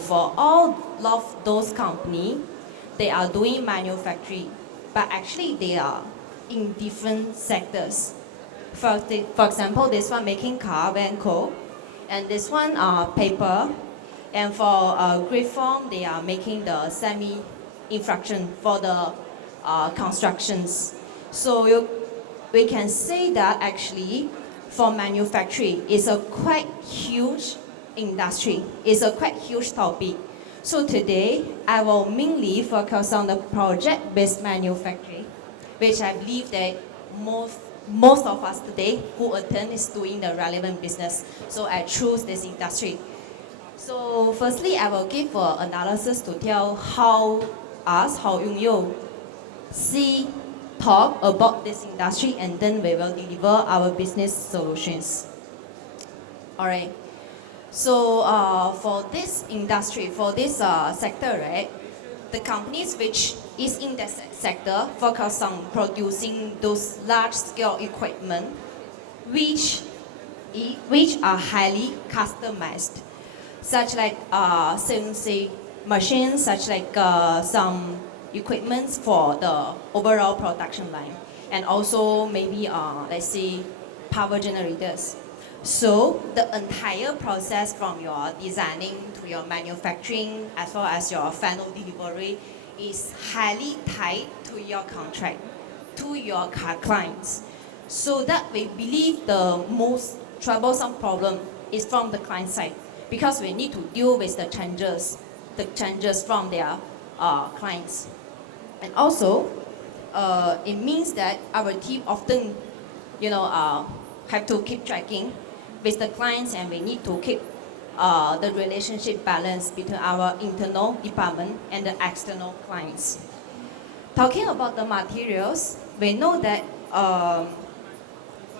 for all of those companies, they are doing manufacturing, but actually they are in different sectors. For example, this one making car, van co, and this one paper, and for grid form, they are making the semi-infraction for the constructions. So we can say that actually for manufacturing is a quite huge industry, it's a quite huge topic. So today, I will mainly focus on the project-based manufacturing, which I believe that most of us today who attend is doing the relevant business. So I choose this industry. So firstly, I will give an analysis to tell how Yonyou see, talk about this industry, and then we will deliver our business solutions. All right. So for this industry, for this sector, right, the companies which is in that sector focus on producing those large-scale equipment, which are highly customized, such like ciency machines, such like some equipments for the overall production line, and also maybe let's say power generators. So the entire process from your designing to your manufacturing as well as your final delivery is highly tied to your contract, to your clients. So that we believe the most troublesome problem is from the client side, because we need to deal with the changes from their clients. And also, it means that our team often, have to keep tracking with the clients, and we need to keep the relationship balance between our internal department and the external clients. Talking about the materials, we know that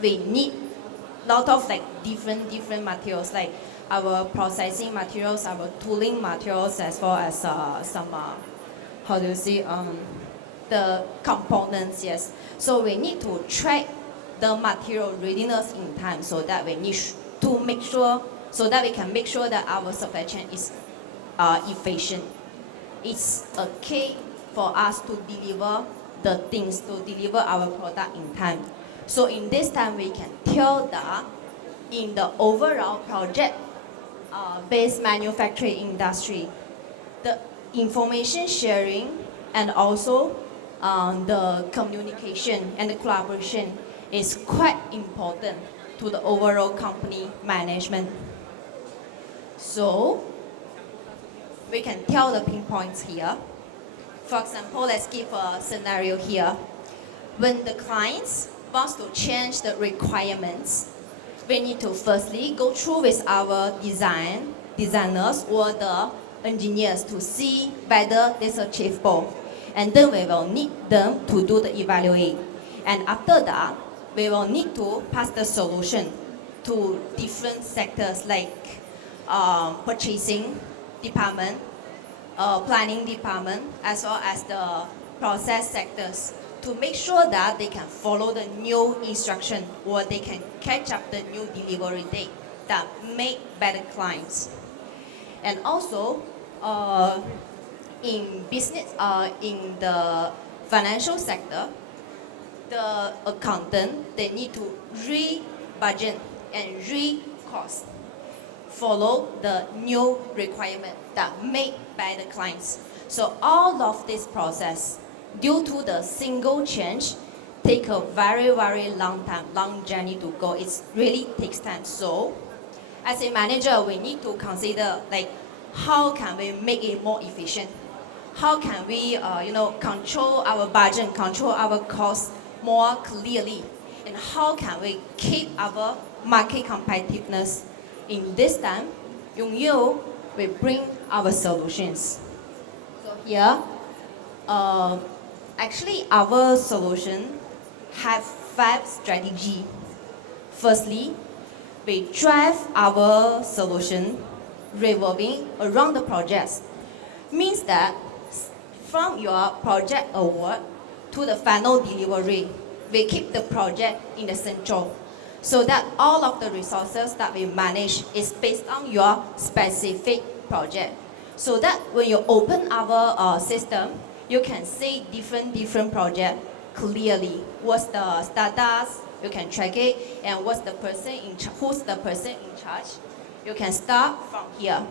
we need lot of like different materials, like our processing materials, our tooling materials, as well as some how do you say the components. Yes, so we need to track the material readiness in time, so that we need to make sure, so that we can make sure that our supply chain is efficient. It's a key for us to deliver the things, to deliver our product in time. So in this time, we can tell that in the overall project based manufacturing industry, the information sharing and also the communication and the collaboration is quite important to the overall company management. So we can tell the pinpoints here. For example, let's give a scenario here. When the clients wants to change the requirements, we need to firstly go through with our designers or the engineers to see whether it's achievable. And then we will need them to do the evaluate. And after that, we will need to pass the solution to different sectors like purchasing department, planning department, as well as the process sectors, to make sure that they can follow the new instruction or they can catch up the new delivery date that made by the clients. And also, in business, in the financial sector, the accountant, they need to re-budget and re-cost, follow the new requirement that made by the clients. So all of this process, due to the single change, take a very, very long time, long journey to go. It really takes time. So as a manager, we need to consider like, how can we make it more efficient? How can we, control our budget, control our costs more clearly? And how can we keep our market competitiveness? In this time, Yonyou will bring our solutions. So here, actually our solution have 5 strategies. Firstly, we drive our solution revolving around the projects. Means that from your project award to the final delivery, we keep the project in the central, so that all of the resources that we manage is based on your specific project. So that when you open our system, you can see different project clearly. What's the status? You can track it, and what's the person who's the person in charge? You can start from here,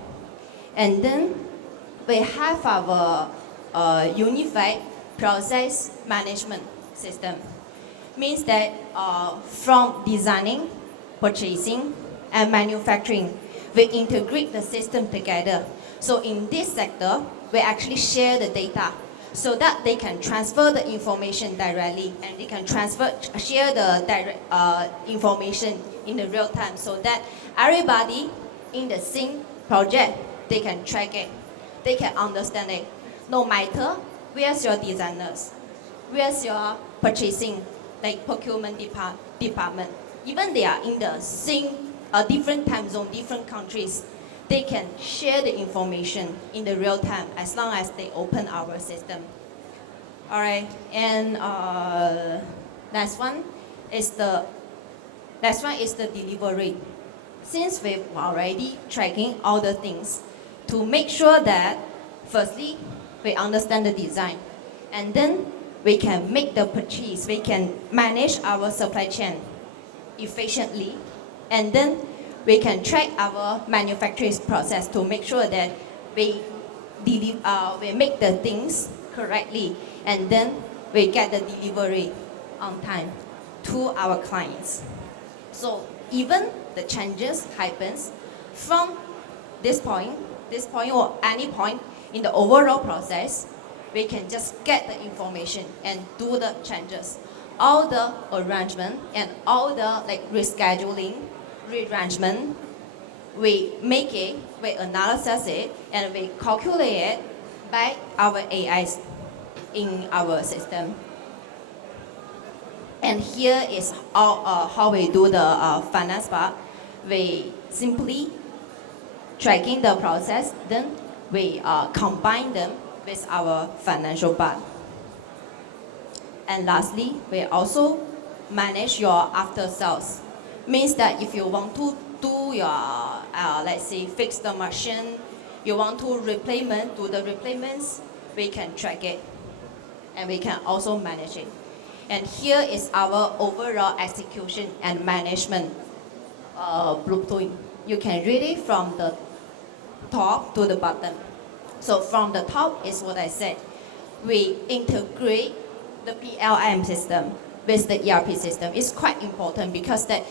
and then we have our unified process management system. Means that from designing, purchasing, and manufacturing, we integrate the system together. So in this sector, we actually share the data so that they can transfer the information directly, and they can share the direct information in the real time, so that everybody in the same project, they can track it, they can understand it. No matter where's your designers, where's your purchasing, like procurement department, even they are in the same different time zone, different countries, they can share the information in the real time as long as they open our system. All right, and last one is the delivery. Since we've already tracking all the things, to make sure that firstly we understand the design, and then we can make the purchase, we can manage our supply chain efficiently, and then we can track our manufacturing process to make sure that we make the things correctly, and then we get the delivery on time to our clients. So even the changes happens from this point or any point in the overall process, we can just get the information and do the changes. All the arrangement and all the rescheduling, rearrangement, we make it, we analyze it, and we calculate it by our AIs in our system. And here is how we do the finance part. We simply tracking the process, then we combine them with our financial part. And lastly, we also manage your after sales. Means that if you want to do your, let's say, fix the machine, you want to do the replacements, we can track it. And we can also manage it. And here is our overall execution and management blueprint. You can read it from the top to the bottom. So from the top is what I said. We integrate the PLM system with the ERP system. It's quite important because that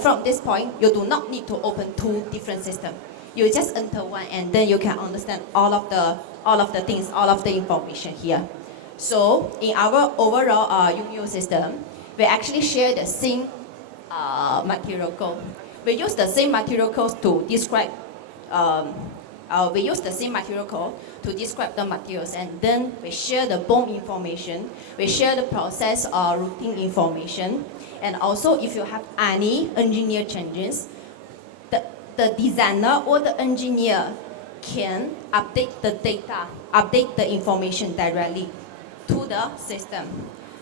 from this point, you do not need to open two different systems. You just enter one, and then you can understand all of the things, all of the information here. So in our overall Yonyou system, we actually share the same material code. We use the same material code to describe. We use the same material code to describe the materials, and then we share the BOM information. We share the process or routine information, and also if you have any engineer changes, the designer or the engineer can update the data, update the information directly to the system,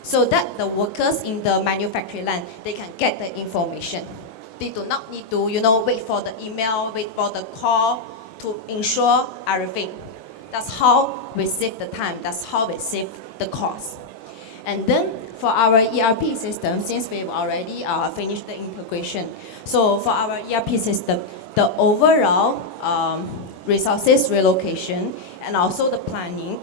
so that the workers in the manufacturing line, they can get the information. They do not need to, wait for the email, wait for the call to ensure everything. That's how we save the time. That's how we save the cost. And then for our ERP system, since we've already finished the integration, so for our ERP system, the overall resources relocation and also the planning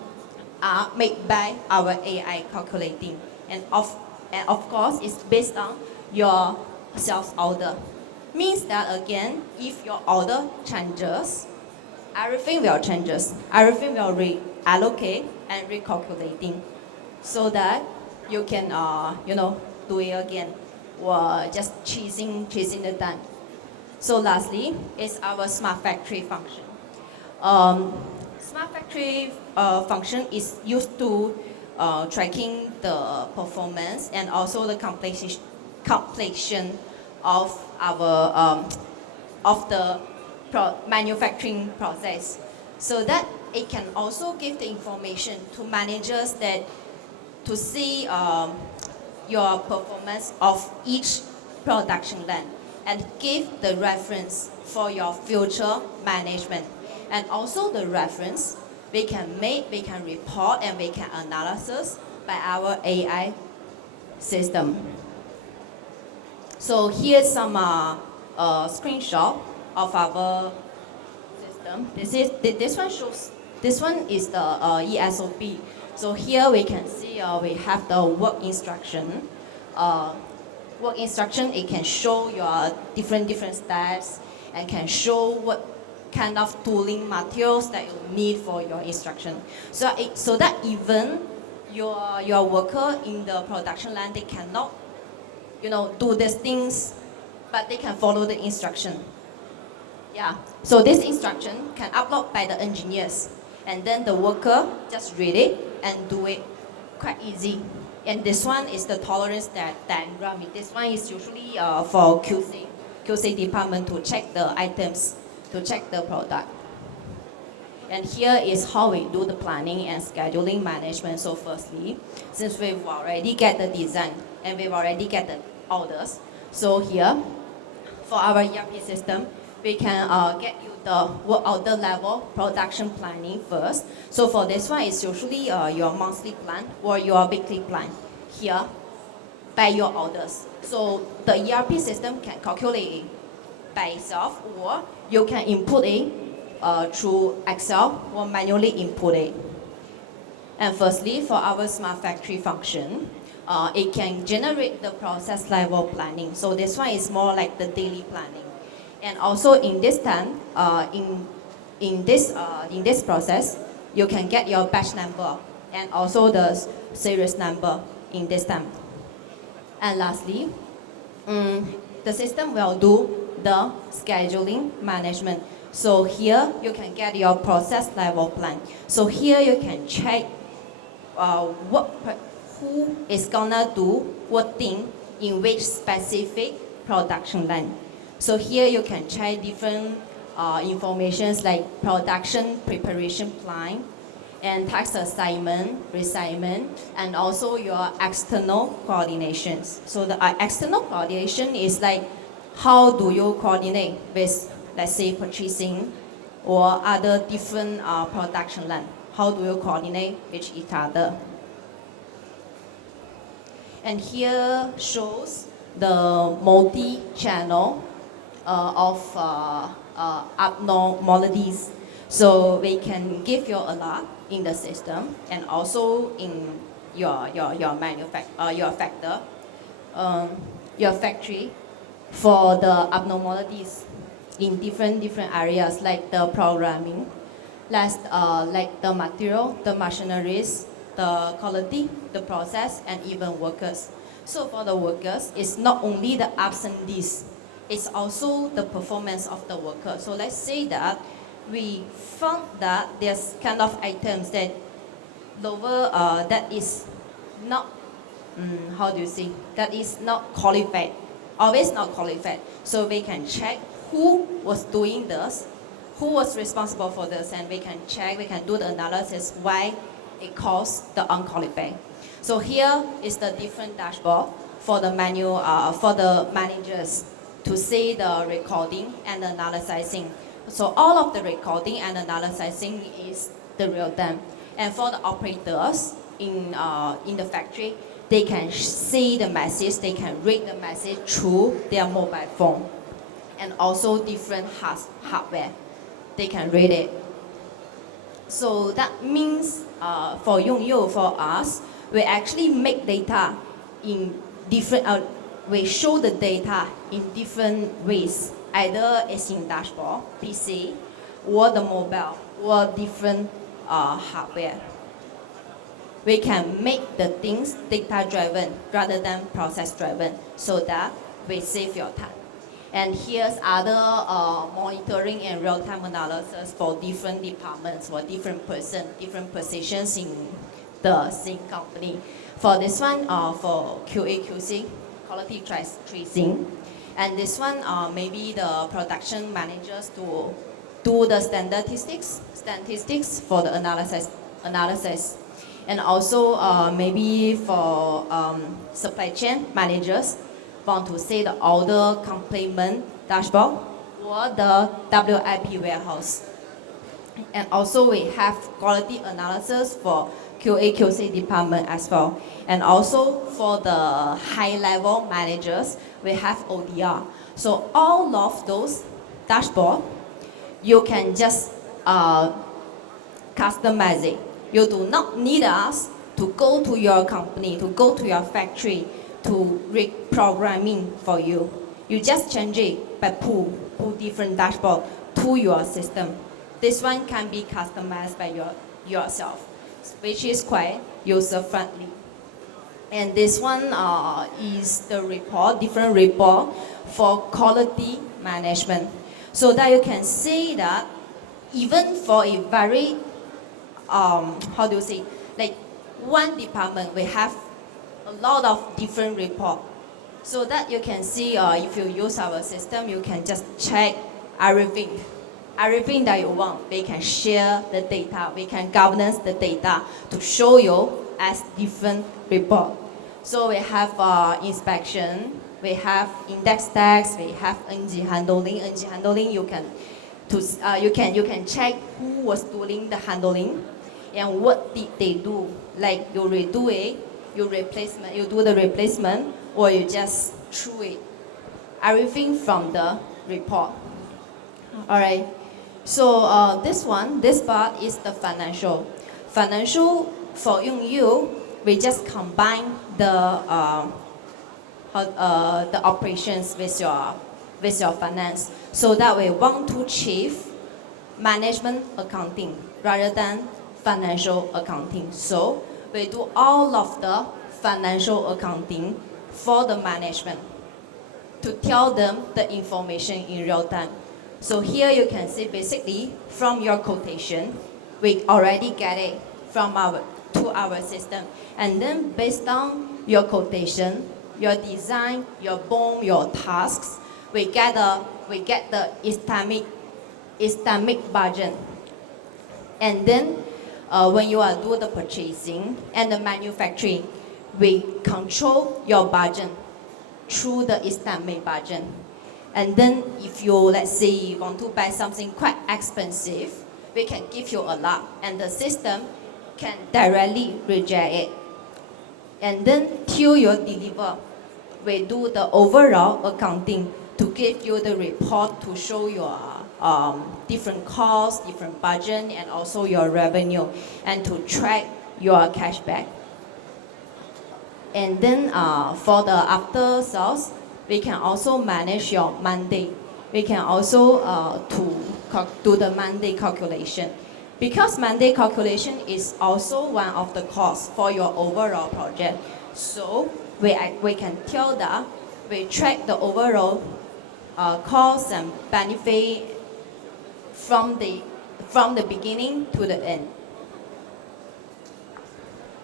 are made by our AI calculating. And of course, it's based on your sales order. Means that again, if your order changes, everything will changes. Everything will reallocate and recalculating, so that you can do it again, or just chasing the time. So lastly is our smart factory function. Smart factory function is used to tracking the performance and also the completion of our manufacturing process, so that it can also give the information to managers that to see your performance of each production line, and give the reference for your future management. And also the reference we can make, we can report, and we can analysis by our AI system. So here's some screenshot of our system. This one is the ESOP. So here we can see we have the work instruction. Work instruction, it can show your different steps and can show what kind of tooling materials that you need for your instruction. So that even your worker in the production line, they cannot, do these things, but they can follow the instruction. Yeah. So this instruction can upload by the engineers, and then the worker just read it and do it quite easy. And this one is the tolerance diagram. This one is usually for QC department to check the items, to check the product. And here is how we do the planning and scheduling management. So firstly, since we've already get the design and we've already get the orders, so here, for our ERP system, we can get you the work order level production planning first. So for this one, it's usually your monthly plan or your weekly plan here by your orders. So the ERP system can calculate it by itself, or you can input it through Excel or manually input it. And firstly, for our smart factory function, it can generate the process level planning. So this one is more like the daily planning. And also in this time, in this process, you can get your batch number and also the series number in this time. And lastly, the system will do the scheduling management. So here you can get your process level plan. So here you can check who is gonna do what thing in which specific production line. So here you can check different informations like production preparation plan and task assignment, reassignment, and also your external coordinations. So the external coordination is like how do you coordinate with, let's say, purchasing or other different production line. How do you coordinate with each other? And here shows the multi-channel of abnormalities. So we can give you a lot in the system and also in your factory for the abnormalities in different areas like the programming, like the material, the machineries, the quality, the process, and even workers. So for the workers, it's not only the absentees, it's also the performance of the worker. So let's say that we found that there's kind of items that lower, that is not, that is not qualified, always not qualified. So we can check who was doing this, who was responsible for this, and we can check, we can do the analysis why it caused the unqualified. So here is the different dashboard for the for the managers to see the recording and analyzing. So all of the recording and analyzing is the real time. And for the operators in the factory, they can see the message, they can read the message through their mobile phone. And also different hardware, they can read it. So that means for Yonyou, for us, we actually make data in different, we show the data in different ways. Either it's in dashboard, PC, or the mobile, or different hardware. We can make the things data-driven rather than process-driven so that we save your time. And here's other monitoring and real-time analysis for different departments, for different positions in the same company. For this one, for QA, QC, quality tracing. And this one, maybe the production managers to do the statistics for the analysis. And also maybe for supply chain managers want to say the order complement dashboard or the WIP warehouse. And also we have quality analysis for QA QC department as well. And also for the high level managers, we have ODR. So all of those dashboard, you can just customize it. You do not need us to go to your company, to go to your factory, to reprogramming for you. You just change it by pull different dashboard to your system. This one can be customized by yourself, which is quite user-friendly. And this one is the report, different report for quality management. So that you can see that even for a very, how do you say, like one department, we have a lot of different report. So that you can see if you use our system, you can just check everything that you want. We can share the data, we can governance the data to show you as different report. So we have inspection, we have index tags, we have NG handling. NG handling you can check who was doing the handling and what did they do. Like you redo it, you do the replacement, or you just threw it. Everything from the report. All right. So this part is the financial. Financial for Yonyou, we just combine the operations with your finance. So that we want to achieve management accounting rather than financial accounting. So we do all of the financial accounting for the management to tell them the information in real time. So here you can see basically from your quotation, we already get it to our system. And then based on your quotation, your design, your BOM, your tasks, we get the estimate budget. And then when you are doing the purchasing and the manufacturing, we control your budget through the estimate budget. And then if you, let's say, want to buy something quite expensive, we can give you a lot, and the system can directly reject it. And then till you deliver, we do the overall accounting to give you the report to show your different costs, different budget, and also your revenue, and to track your cashback. And then for the after sales, we can also manage your Monday. We can also do the Monday calculation. Because Monday calculation is also one of the costs for your overall project. So we can tell that we track the overall costs and benefit from the beginning to the end.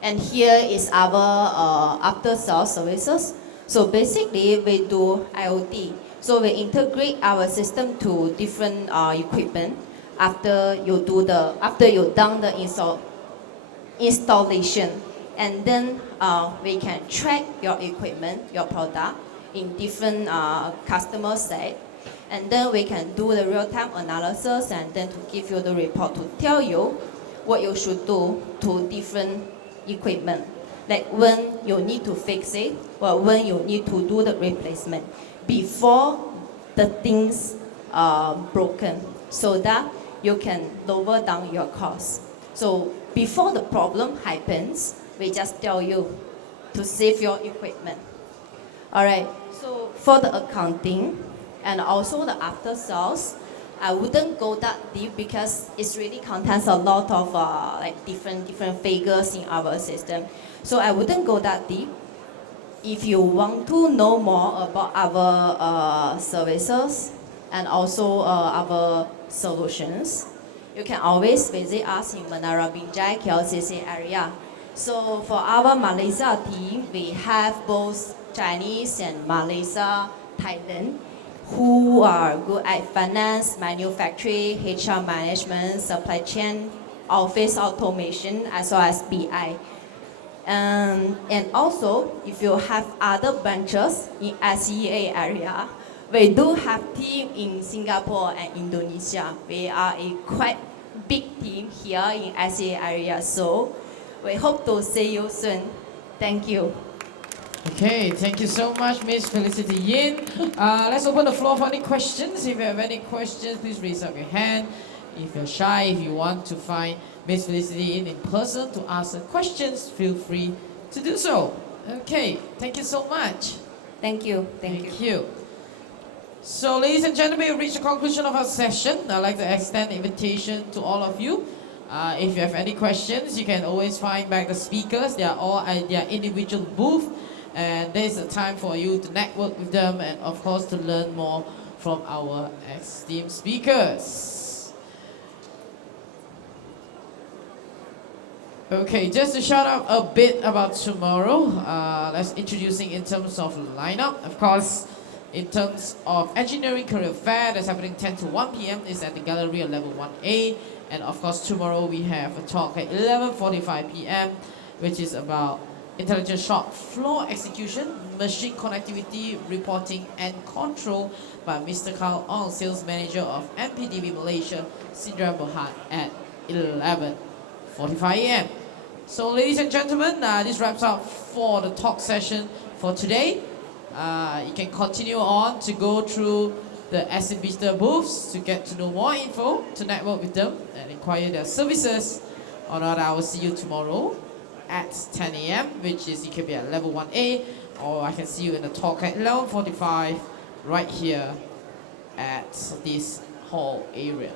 And here is our after sales services. So basically we do IoT. So we integrate our system to different equipment after you done the installation, and then we can track your equipment, your product in different customer set, and then we can do the real-time analysis and then to give you the report to tell you what you should do to different equipment, like when you need to fix it or when you need to do the replacement before the things are broken, so that you can lower down your costs. So before the problem happens, we just tell you to save your equipment. All right, so for the accounting and also the after sales, I wouldn't go that deep because it really contains a lot of like different figures in our system. So I wouldn't go that deep. If you want to know more about our services and also our solutions, you can always visit us in Menara Binjai, KLCC area. So for our Malaysia team, we have both Chinese and Malaysia, Thailand, who are good at finance, manufacturing, HR management, supply chain, office automation, as well as BI. And also, if you have other branches in SEA area, we do have team in Singapore and Indonesia. We are a quite big team here in SEA area, so we hope to see you soon. Thank you. Okay, thank you so much, Miss Felicity Yin. Let's open the floor for any questions. If you have any questions, please raise up your hand. If you're shy, if you want to find Miss Felicity Yin in person to ask her questions, feel free to do so. Okay, thank you so much. Thank you. Thank you. So, ladies and gentlemen, we've reached the conclusion of our session. I'd like to extend an invitation to all of you. If you have any questions, you can always find back the speakers. They are all at their individual booth. And there's a time for you to network with them and, of course, to learn more from our esteemed speakers. Okay, just to shout out a bit about tomorrow, let's introducing in terms of lineup. Of course, in terms of engineering career fair that's happening 10 to 1 p.m. is at the gallery at level 1A. And of course, tomorrow we have a talk at 11:45 p.m., which is about intelligent shop floor execution, machine connectivity, reporting and control by Mr. Carl Ong, Sales Manager of MPDB Malaysia, Sindra Berhad at 11:45 a.m. So ladies and gentlemen, this wraps up for the talk session for today. You can continue on to go through the exhibitor booths to get to know more info, to network with them and inquire their services. Or not, I will see you tomorrow at 10 a.m., which is, you can be at level 1A, or I can see you in the talk at 11:45 right here at this hall area.